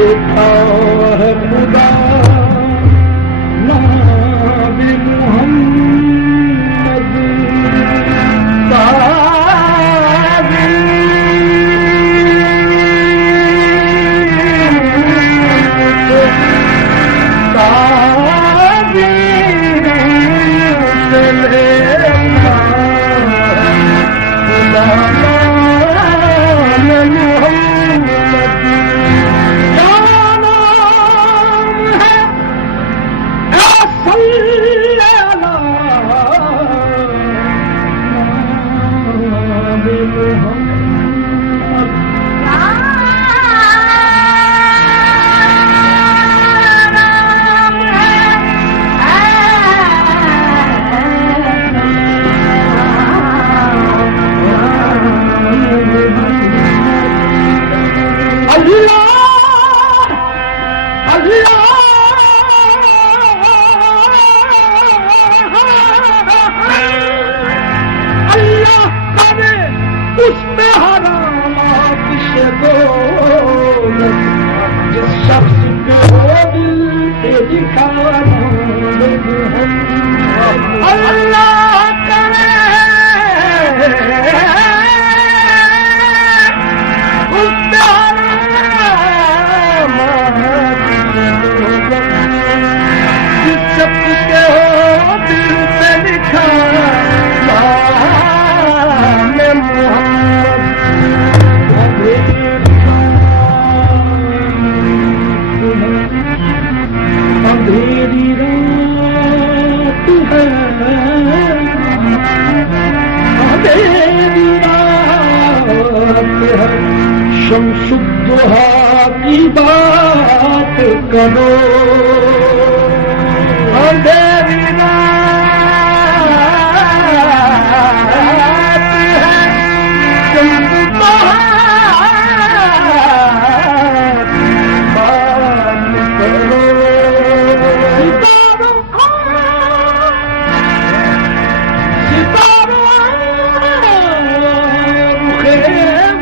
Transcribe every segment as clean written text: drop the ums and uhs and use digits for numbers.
लिखा है खुदा नाबी मोहम्मद शमसुद्दोहा की बात करो अंधेरी रात है शमसुद्दोहा बात करो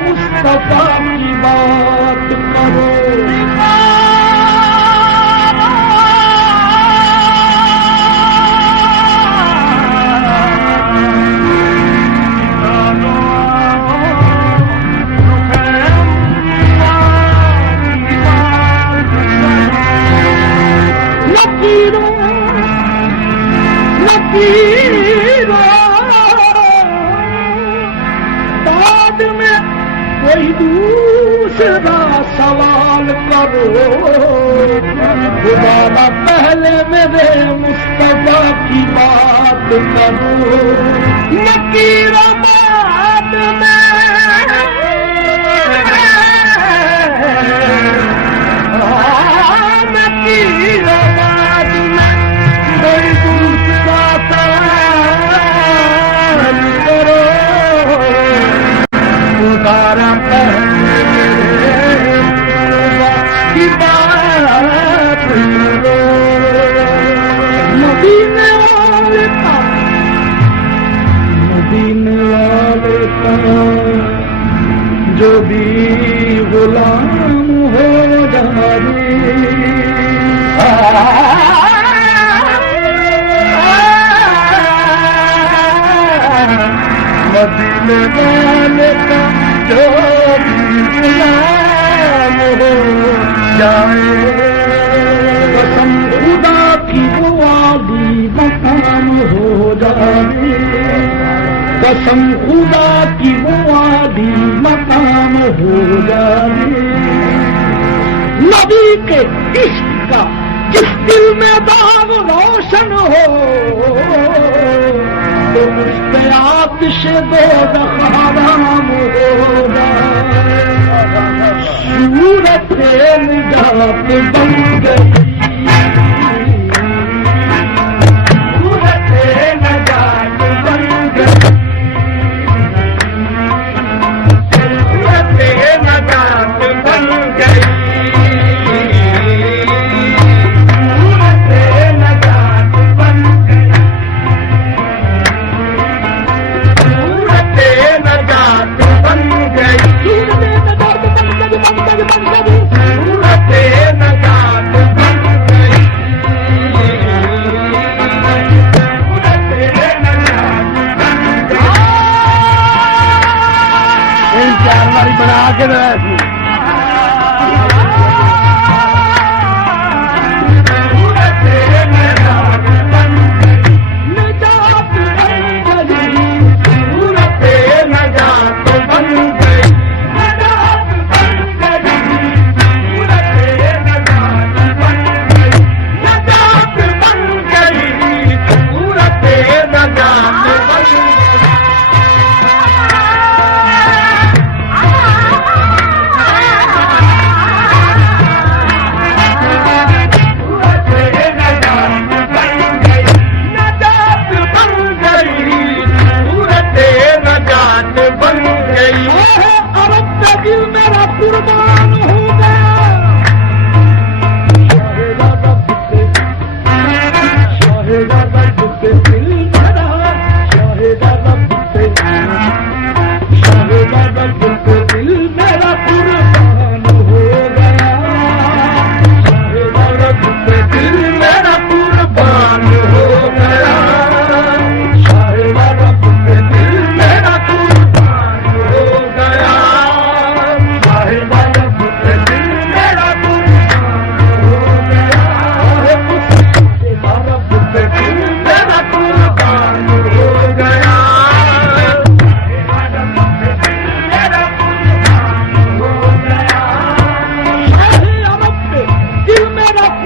मुस्तफा की बात करो बाद में कोई दूसरा सवाल करो दोबारा पहले मेरे मुस्तफा की बात करो नकीराबाद में नकीराबाद में कोई दूसरा सवाल करो दोबारा की बात करो मदीने वाले का जो भी गुलाम हो जाए मदीने वाले का जो भी गुलाम हो जाए कसम खुदा की वो आदि मकाम हो जाए कसम खुदा की वो आदि मकाम हो जाए नबी के इश्क का जिस दिल में दाग रोशन हो तो उसके आतिश दोज़ख हराम होगा सूरत निजात बन गई सूरत निजात बन गई सूरत निजात बन गई सूरत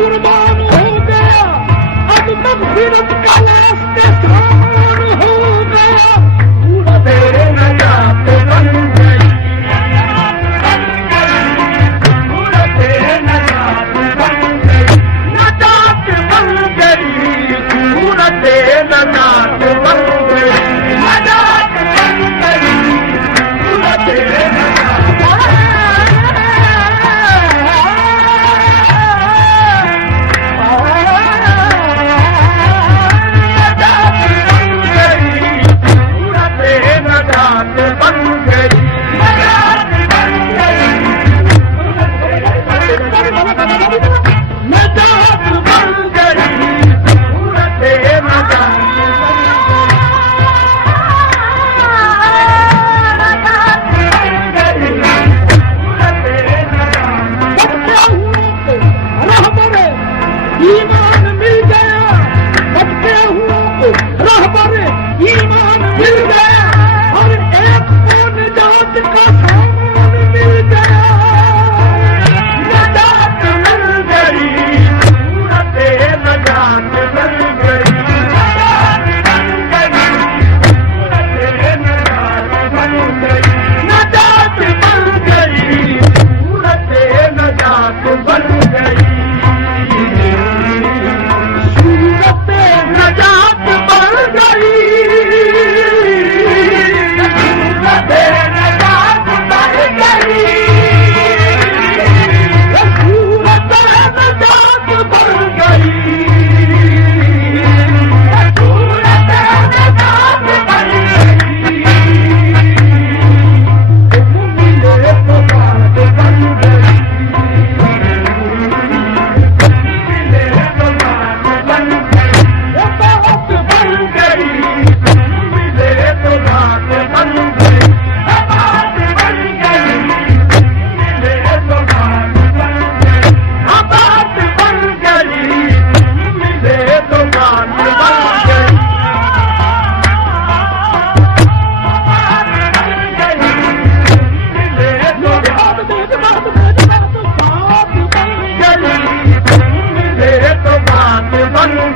कुर्बान हो गया, अब मग़फ़िरत का वास्ते सामान हो गया। पूरा तेरे नजात बन गई, पूरा तेरे नजात बन गई, नजात बन गई, पूरा तेरे नजात बन गई, नजात बन गई, पूरा तेरे ईमान मिल गया, भटके हुओं को रहबर ईमान मिल गया, और एक को निजात का सामान मिल गया। नजात मिल गई, सूरत नजात मिल गई, नजात बन गई, सूरत नजात बन गई, नजात बन गई, सूरत नजात बन गई। नजात बन गई, नजात बन गई, सूरत नजात बन गई, सूरत नजात बन गई, मिले तो बात बन गई, मिले तो बात बन गई, बात बन गई, मिले तो बात बन गई, बात बन गई, मिले तो बात बन गई, बात बन गई, मिले तो बात बन गई, मिले तो बात बन गई,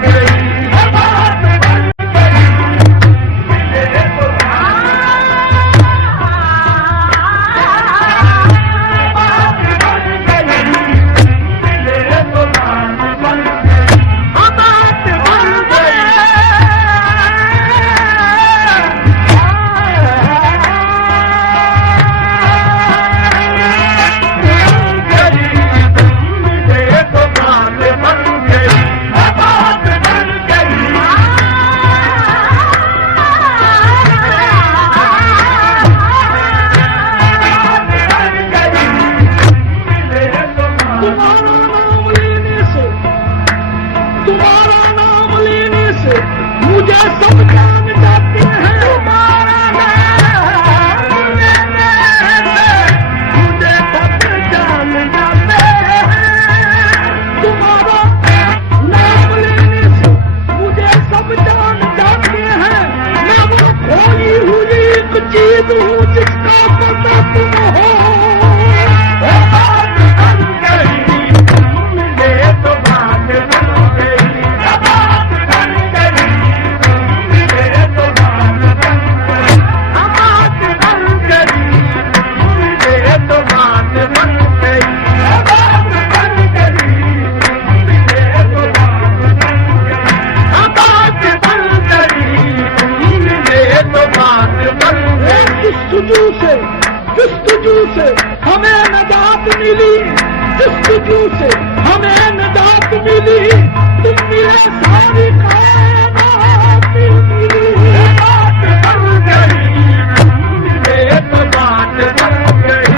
मिले तो बात बन गई। तुम्हारा नाम लेने से मुझे सब जान जाते हैं, तुम्हारा नाम लेने से मुझे सब जान जाते हैं, तुम्हारा नाम लेने से मुझे सब जान जाते हैं। मैं वो खोई हुई एक चीज हूँ जिसका पता तुम हो। बात बन गई, मिले तो बात बन गई, बात बन गई, मिले तो बात बन गई, बात बन गई, मिले तो बात बन गई, बात बन गई, मिले तो बात बन गई, बात बन गई, मिले तो बात बन गई। जस्तजू से हमें नजात मिली, जस्तजू से हमें नजात मिली, तुम मिले सारी कायनात मिली। बात बन गई, मिले तो बात बन गई,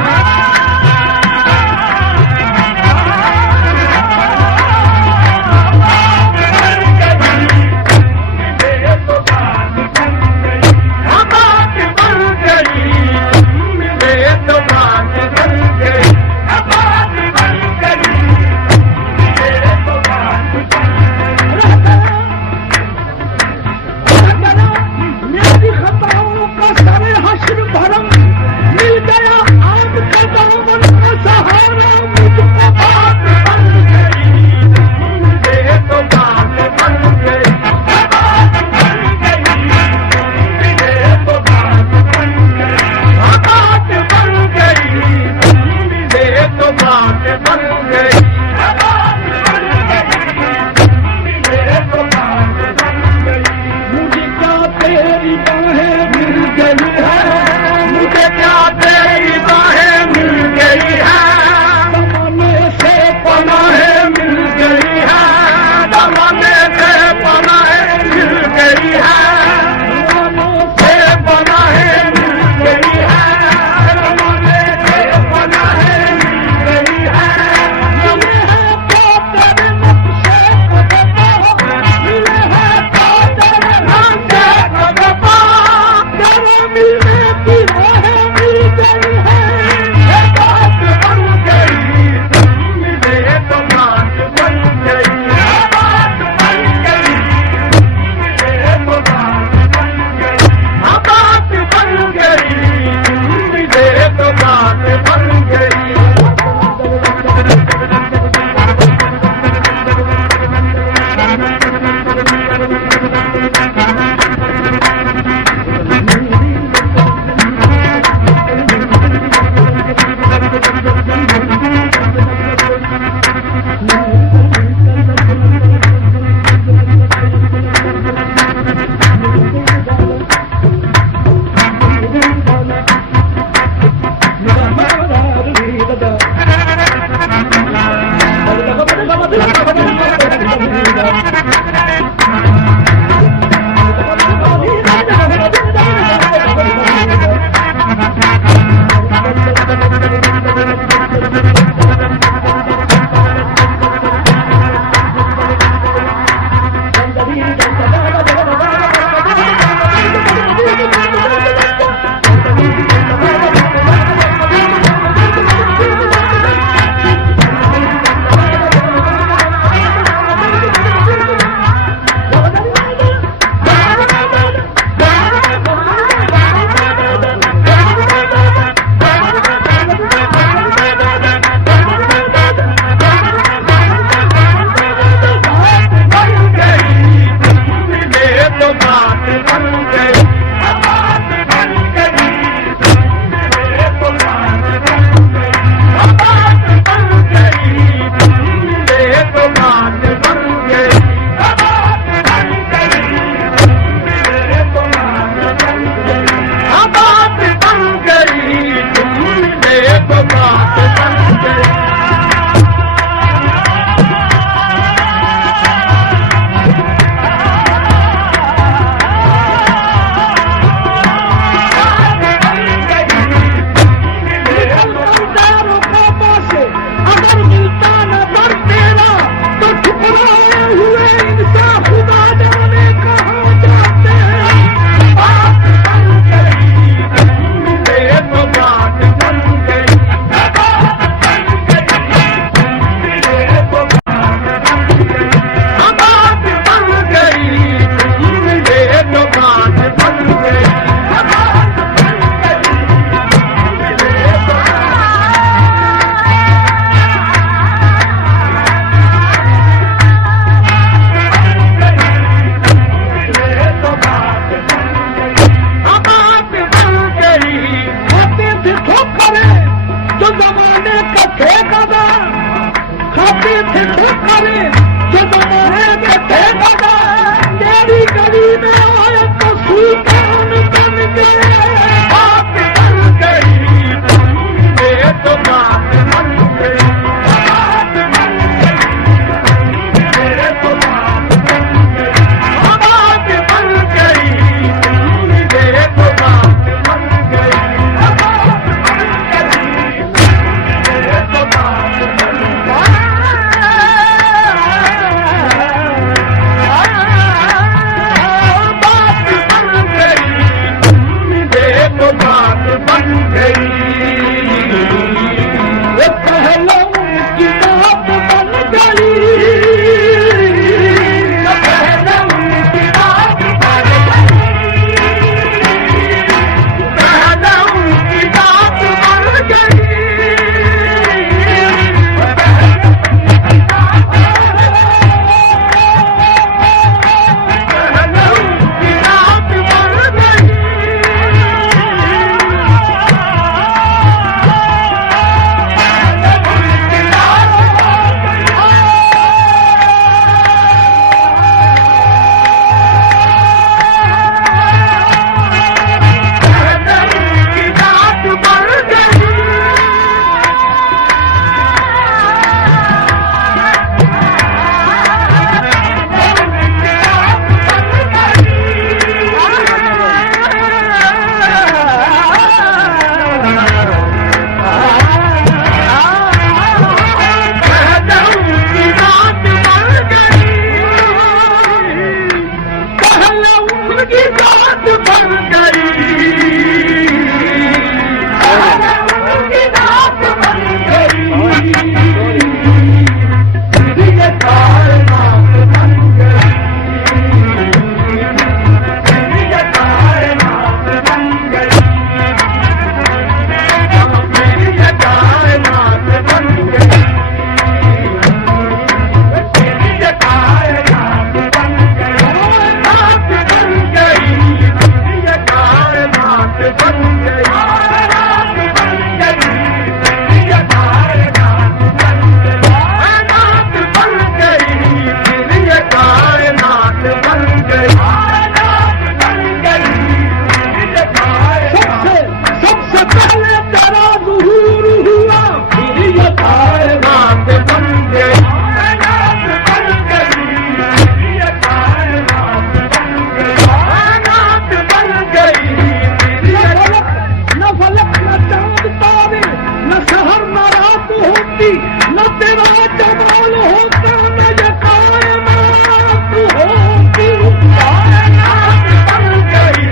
कमाल होता न ये कायनात होती, कायनात बन गई,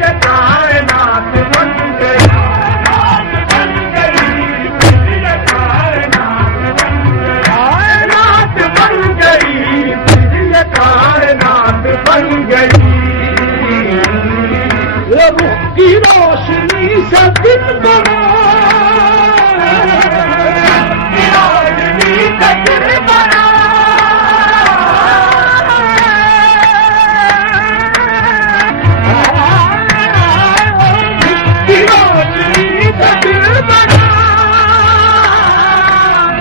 ये कायनात बन गई, कायनात बन गई, ये कायनात बन गई, ये कायनात बन गई। ये रुख की रोशनी से दिन बना, रोशनी से दिन बना,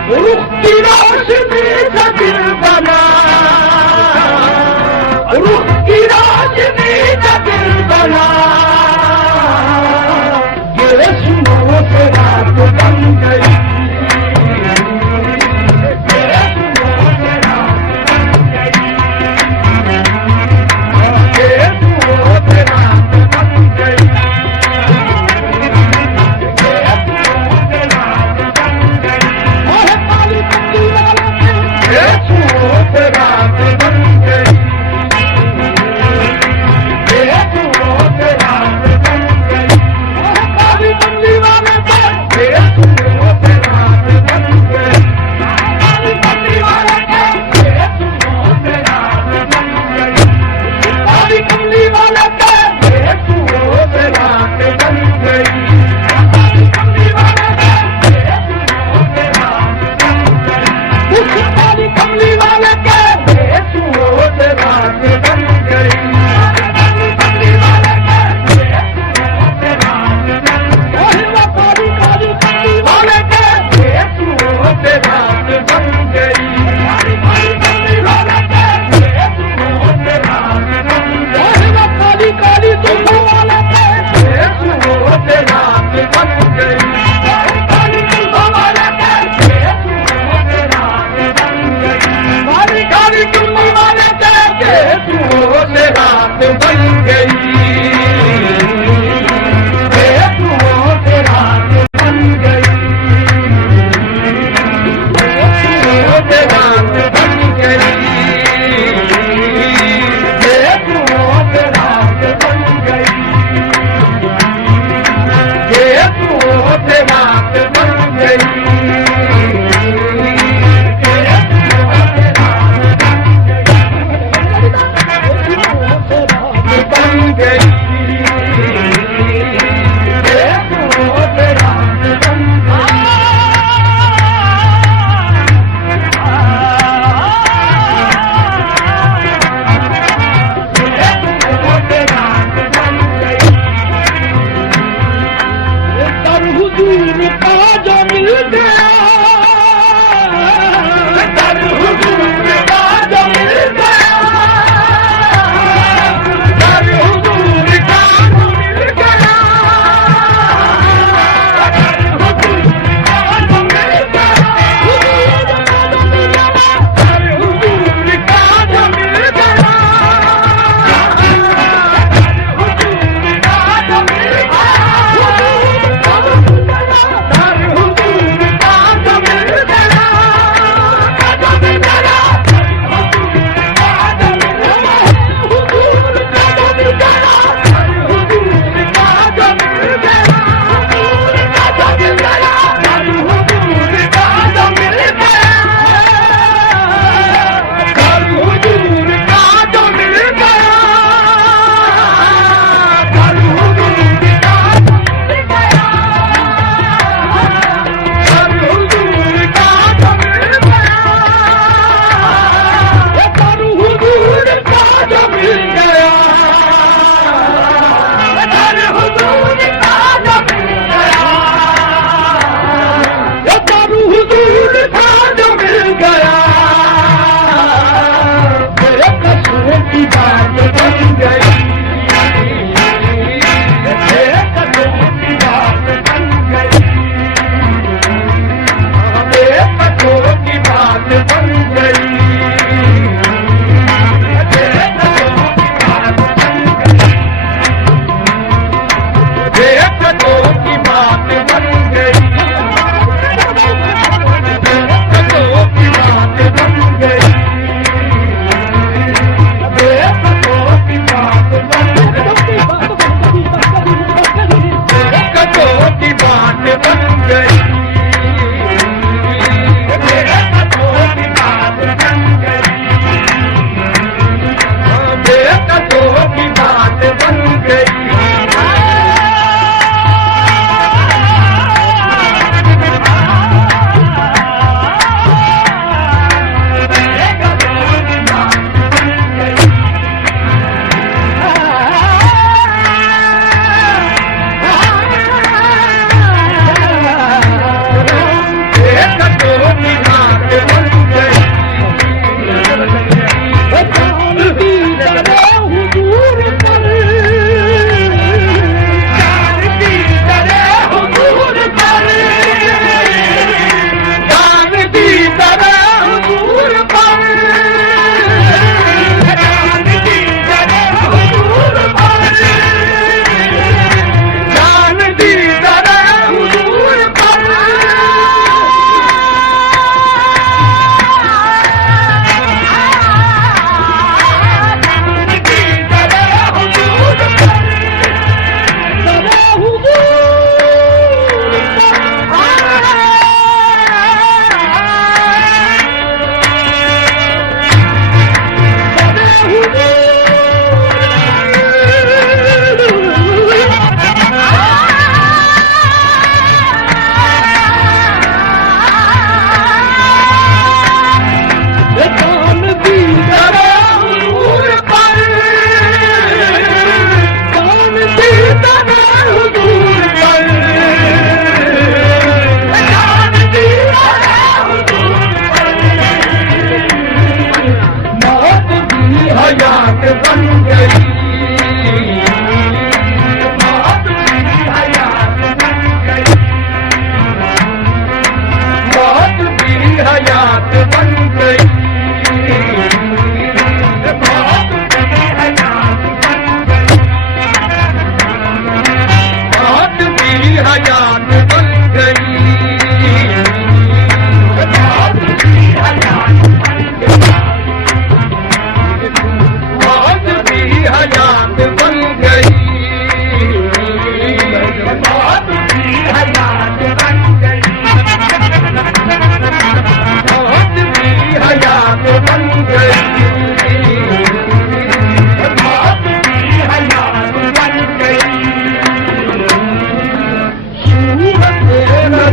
रुख की रोशनी से दिल बना, रुख की रोशनी से दिल बना। ये सुनो से रात बन गई, ये सुनो से रात बन गई, ये सुनो से रात बन गई, ये सुनो से रात बन गई। ओह काली पत्ती वाले ये सुनो से रात बन गई, ये सुनो से रात बन गई। ओह काली पत्ती वाले ये सुनो से रात बन गई, काली पत्ती वाले ये सुनो से रात बन गई, काली पत्ती वाले ये सुनो से रात बन गई, काली पत्ती वाले ये सुनो से रात बन गई, उस काली कमली वाले के ये सुनो से रात बन गई, काली कमली वाले के ये सुनो से रात बन गई, वो काली काली कमली वाले के ये सुनो से रात बन गई, काली काली कमली वाले के ये सुनो से रात बन गई, वो काली काली दुल्हन वाले के ये सुनो से रात बन गई, काली काली दुल्हन वाले के ये सुनो से रात बन गई, काली काली दुल्हन वाले के ये सुनो से रात बन गई, ये सुनो से रात बन गई, ये सुनो से रात बन गई, ये सुनो से रात बन गई, ये सुनो से रात बन गई, ये सुनो से रात बन गई।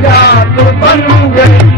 जात बन गई